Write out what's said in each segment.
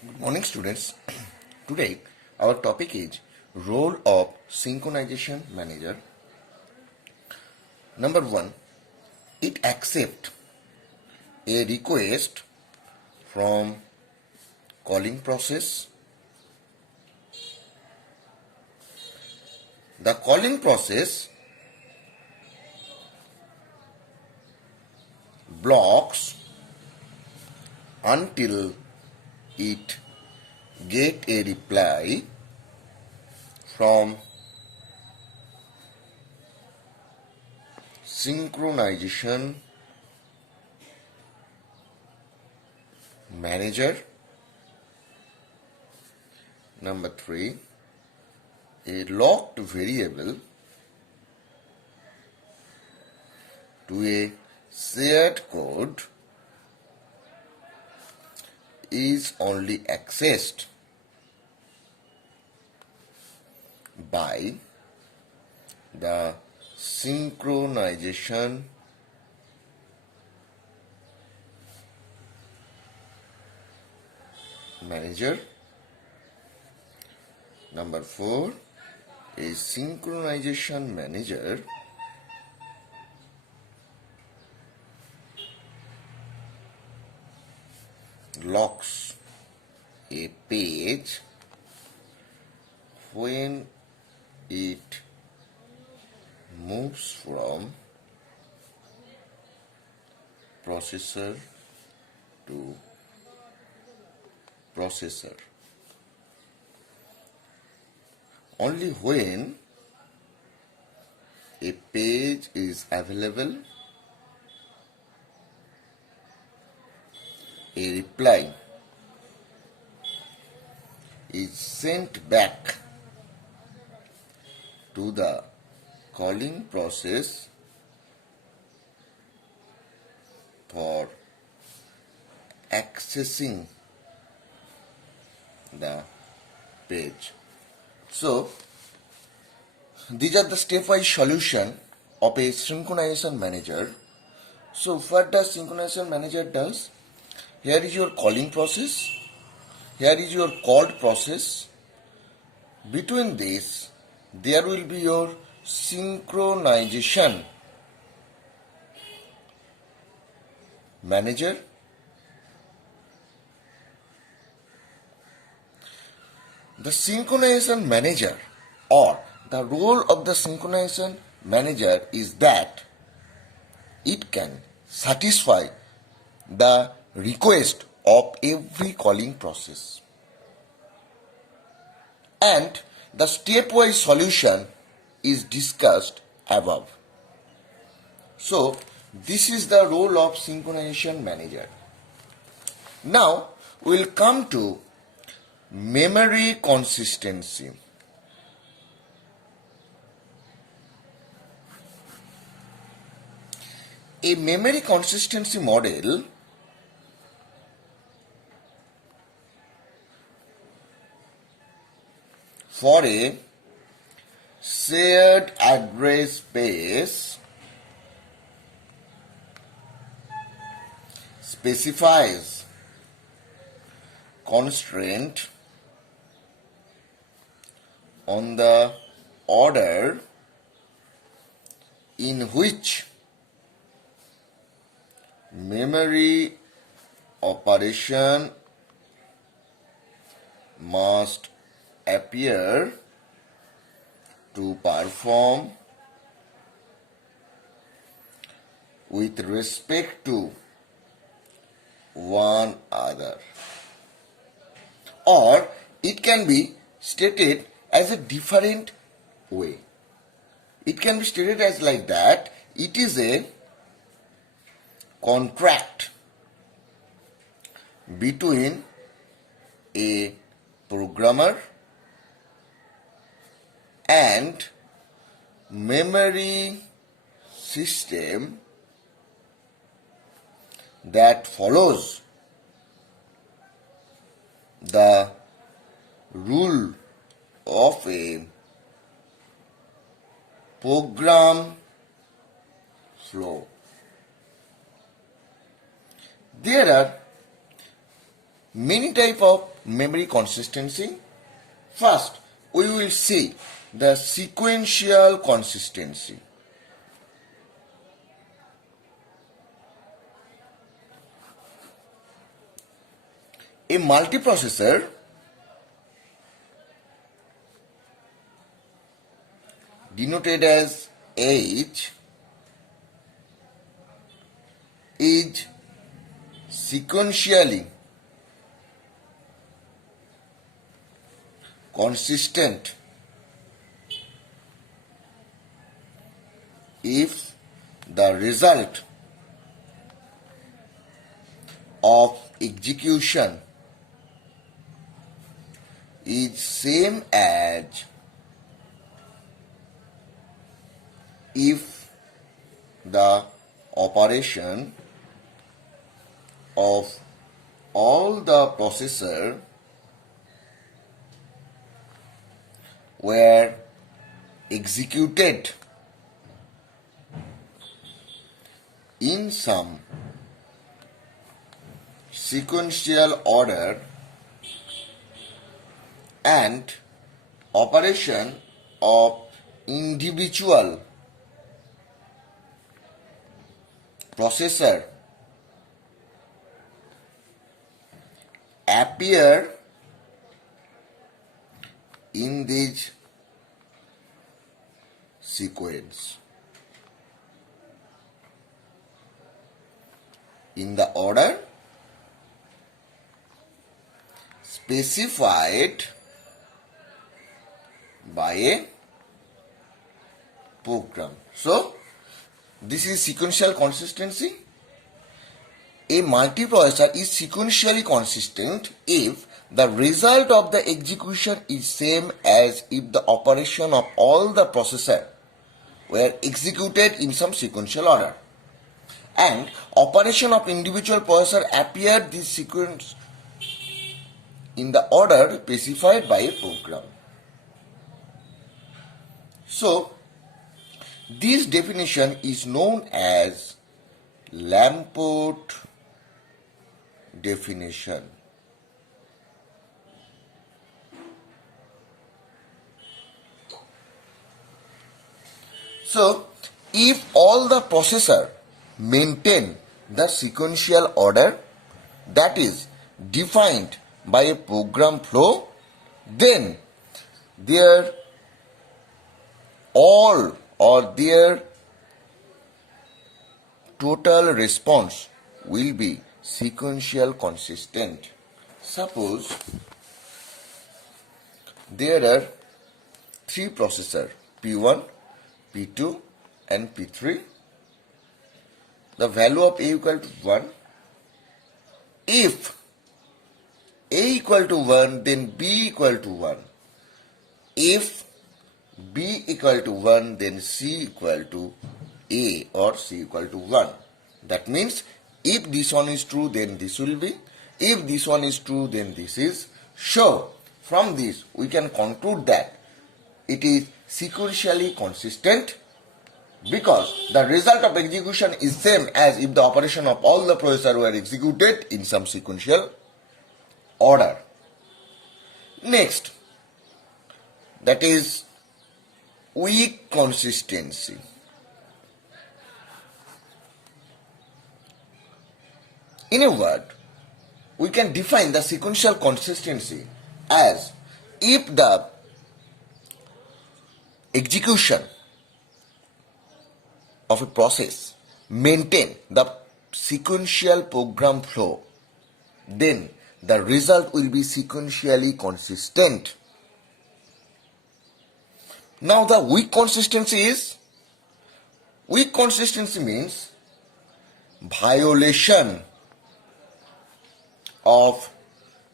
Good morning, students. Today, our topic is role of synchronization manager. Number one, it accepts a request from calling process. The calling process blocks until it get a reply from synchronization manager. Number three, a locked variable to a shared code is only accessed by the synchronization manager. Number four, a synchronization manager locks a page when it moves from processor to processor. Only when a page is available, a reply is sent back to the calling process for accessing the page. So, these are the stepwise solution of a synchronization manager. So, what does synchronization manager does? Here is your calling process. Here is your called process. Between this, there will be your synchronization manager. The synchronization manager or the role of the synchronization manager is that it can satisfy the request of every calling process. And the stepwise solution is discussed above. So, this is the role of synchronization manager. Now, we will come to memory consistency. A memory consistency model for a shared address space specifies constraint on the order in which memory operation must appear to perform with respect to one other. Or it can be stated as a different way. It can be stated as like that. It is a contract between a programmer and memory system that follows the rule of a program flow. There are many type of memory consistency. First, we will see the sequential consistency. A multiprocessor denoted as H is sequentially consistent if the result of execution is same as if the operation of all the processor were executed in some sequential order and operation of individual processor appear in this sequence in the order specified by a program. So, this is sequential consistency. A multiprocessor is sequentially consistent if the result of the execution is same as if the operation of all the processor were executed in some sequential order and operation of individual processor appeared this sequence in the order specified by a program. So, this definition is known as Lamport definition. So, if all the processor maintain the sequential order that is defined by a program flow, then their all or their total response will be sequential consistent. Suppose there are three processors P1, P2 and P3. The value of A equal to 1. If A equal to 1, then B equal to 1. If B equal to 1, then C equal to A or C equal to 1. That means if this one is true, then this will be. If this one is true, then this is. So, from this we can conclude that it is sequentially consistent because the result of execution is same as if the operation of all the processors were executed in some sequential order. Next, that is weak consistency. In a word, we can define the sequential consistency as if the execution of a process maintain the sequential program flow, then the result will be sequentially consistent. Now the weak consistency means violation of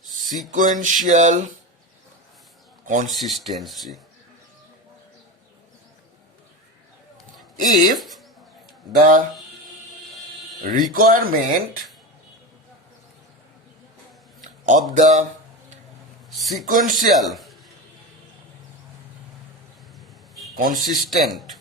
sequential consistency. If the requirement of the sequential consistent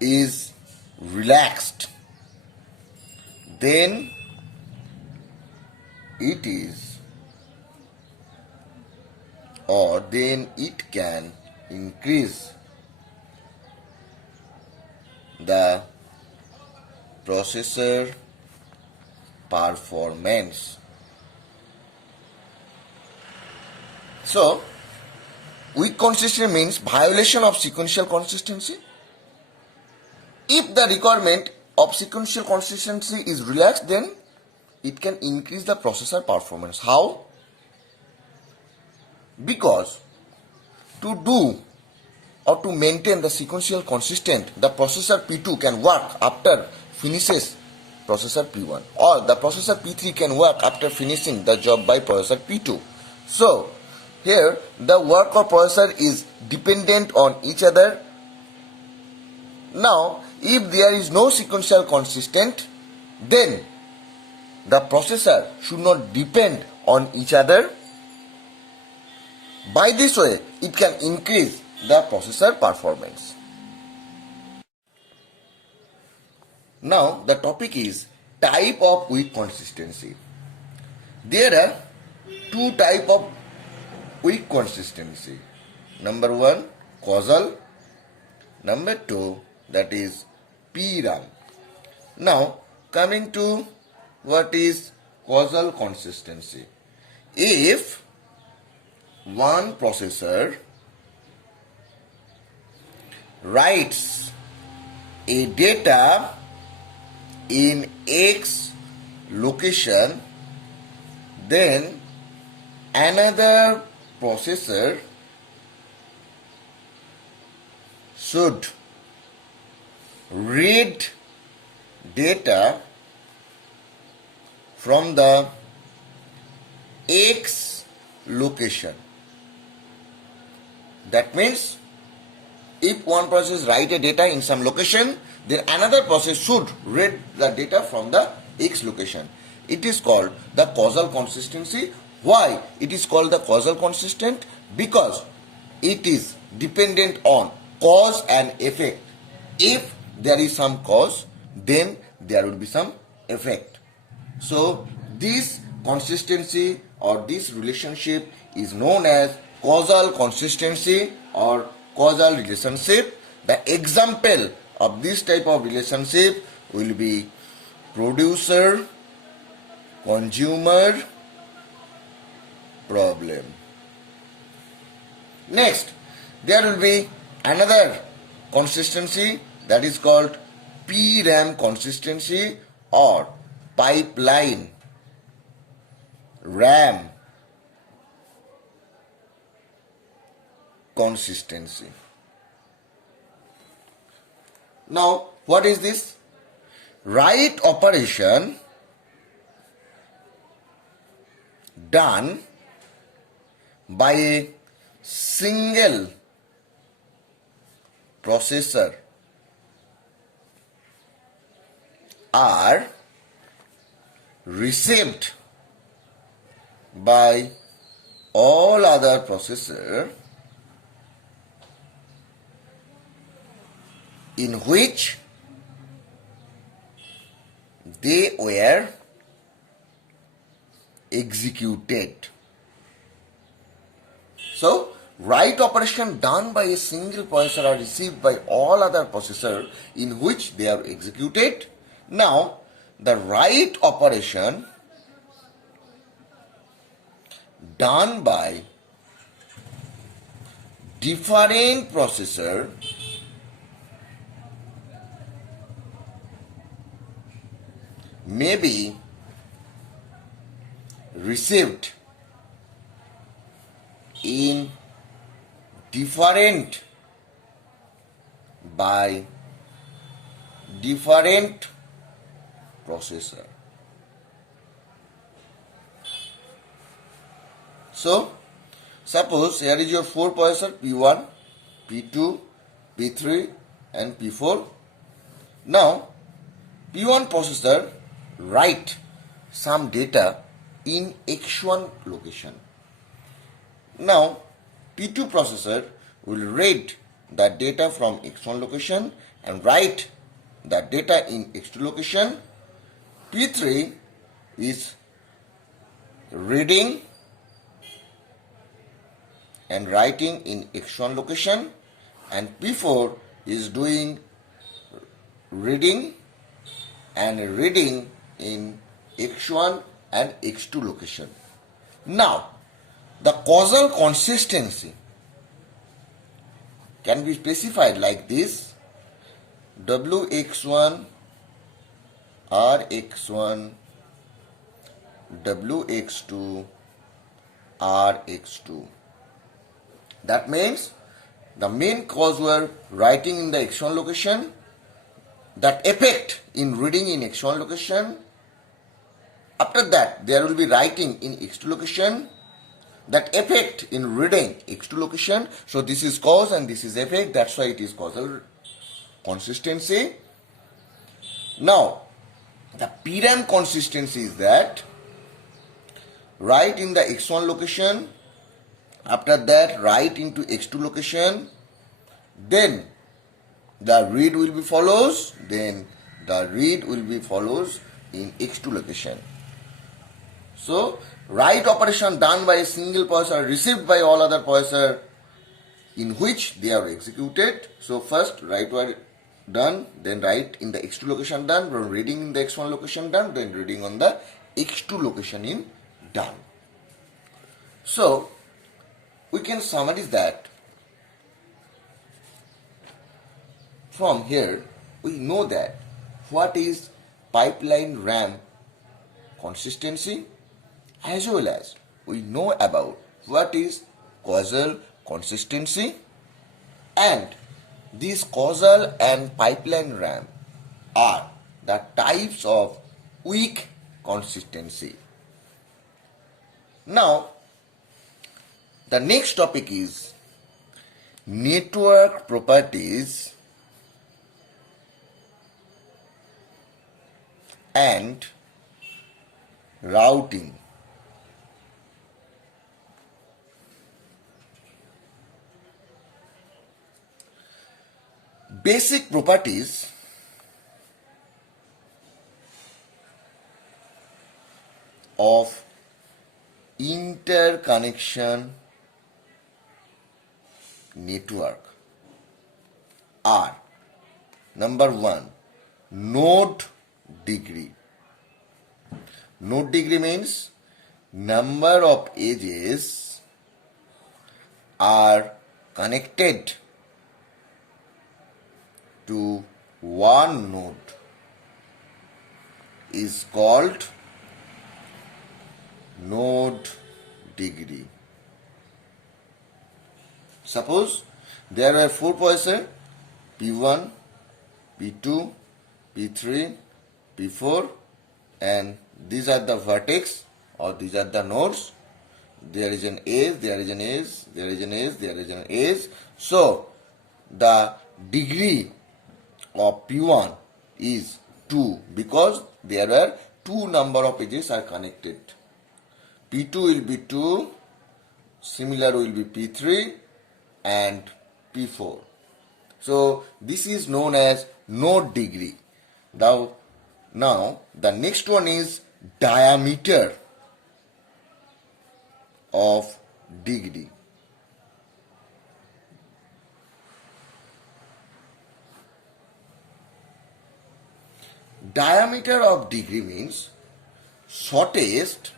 is relaxed, then it is, or then it can increase the processor performance. So, weak consistency means violation of sequential consistency. If the requirement of sequential consistency is relaxed, then it can increase the processor performance. How? Because to do or to maintain the sequential consistent, the processor P2 can work after finishes processor P1, or the processor P3 can work after finishing the job by processor P2. So, here the work of processor is dependent on each other. Now, if there is no sequential consistent, then the processor should not depend on each other. By this way, it can increase the processor performance. Now, the topic is type of weak consistency. There are two types of weak consistency. Number one, causal. Number two, that is PRAM. Now, coming to what is causal consistency. If one processor writes a data in X location, then another processor should read data from the X location. That means if one process write a data in some location, then another process should read the data from the X location. It is called the causal consistency. Why it is called the causal consistent? Because it is dependent on cause and effect. If there is some cause, then there will be some effect. So this consistency or this relationship is known as causal consistency or causal relationship. The example of this type of relationship will be producer consumer problem. Next, there will be another consistency that is called PRAM consistency or pipeline RAM consistency. Now, what is this? Write operation done by a single processor are received by all other processors in which they were executed. So, write operation done by a single processor are received by all other processors in which they are executed. Now, the write operation done by different processor may be received in different by different processor. So, suppose here is your 4 processor P1, P2, P3 and P4. Now, P1 processor write some data in X1 location. Now, P2 processor will read the data from X1 location and write the data in X2 location. P3 is reading and writing in X1 location, and P4 is doing reading and reading in X1 and X2 location. Now, the causal consistency can be specified like this: Wx1 Rx1 Wx2 Rx2. That means the main cause were writing in the X1 location, that effect in reading in X1 location. After that, there will be writing in X2 location, that effect in reading X2 location. So this is cause and this is effect. That's why it is causal consistency. Now, the PRAM consistency is that write in the X1 location, after that write into X2 location, then the read will be follows, then the read will be follows in X2 location. So write operation done by a single processor received by all other processor in which they are executed. So first write were done, then write in the X2 location done, then reading in the X1 location done, then reading on the X2 location in done. So we can summarize that from here. We know that what is pipeline RAM consistency, as well as we know about what is causal consistency, and these causal and pipeline RAM are the types of weak consistency. Now, the next topic is network properties and routing. Basic properties of interconnection network are: number 1, node degree. Node degree means number of edges are connected to one node is called node degree. Suppose there were 4 processors, P1, P2, P3, P4, and these are the vertex, or these are the nodes. There is an edge, there is an edge, there is an edge, there is an edge. So the degree of P1 is 2 because there are 2 number of edges are connected. P2 will be 2, similar will be P3 and P4. So this is known as node degree. Now the next one is diameter of degree. Diameter of degree means shortest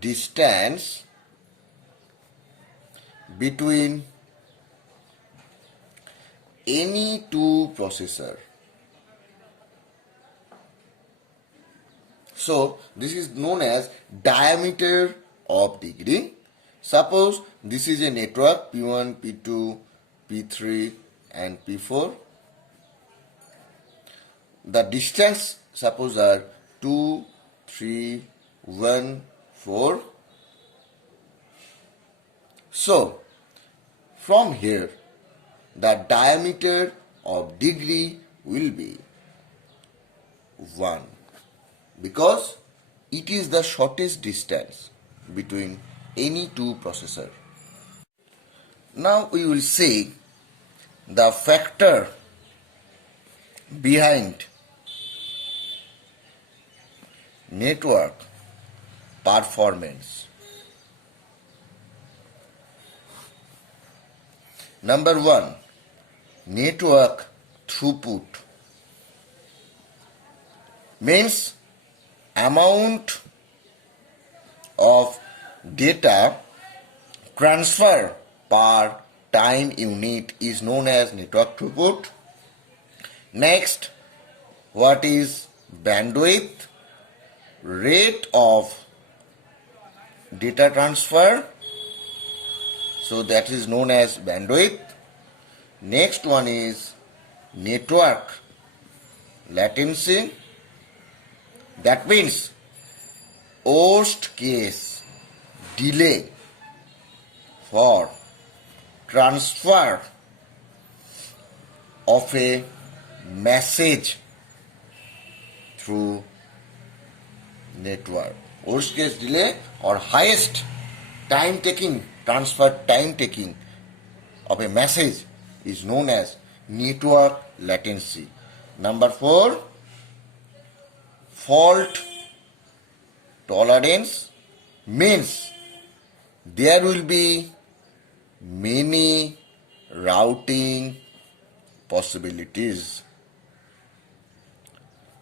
distance between any 2 processor. So this is known as diameter of degree. Suppose this is a network P1, P2, P3 and P4. The distance suppose are 2, 3, 1, 4. So from here the diameter of degree will be 1 because it is the shortest distance between any 2 processor. Now we will see the factor behind network performance. Number one, network throughput means amount of data transfer per time unit is known as network throughput. Next, what is bandwidth? Rate of data transfer, so that is known as bandwidth. Next one is network latency, that means worst case delay for transfer of a message through network. Worst case delay or highest time taking, transfer time taking of a message is known as network latency. Number 4, fault tolerance means there will be many routing possibilities.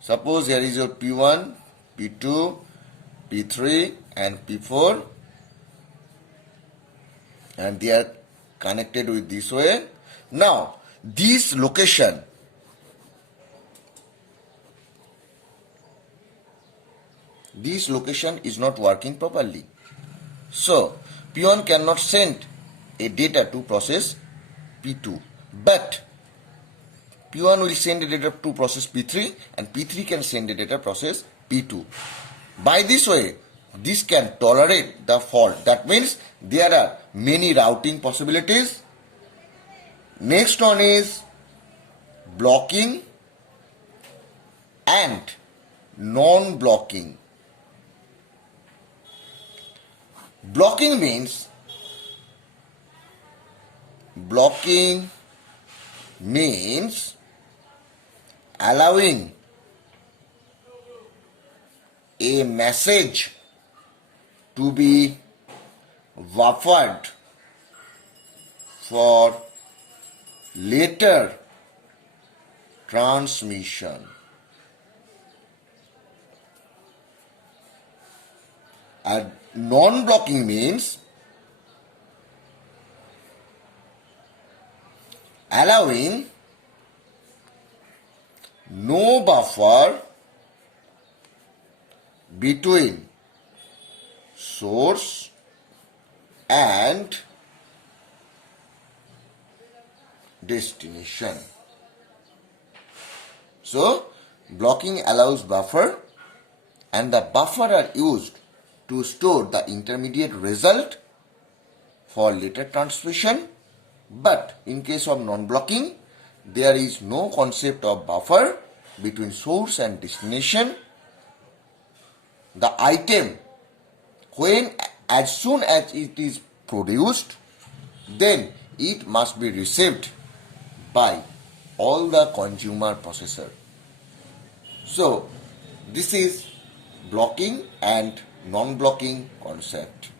Suppose here is your P1, P2, P3 and P4 and they are connected with this way. Now this location is not working properly. So P1 cannot send a data to process P2, but P1 will send a data to process P3 and P3 can send a data process P2. By this way, this can tolerate the fault. That means there are many routing possibilities. Next one is blocking and non-blocking. Blocking means allowing a message to be buffered for later transmission. And non-blocking means allowing no buffer between source and destination. So, blocking allows buffer and the buffer are used to store the intermediate result for later transmission. But in case of non-blocking, there is no concept of buffer between source and destination. The item, as soon as it is produced, then it must be received by all the consumer processor. So this is blocking and non-blocking concept.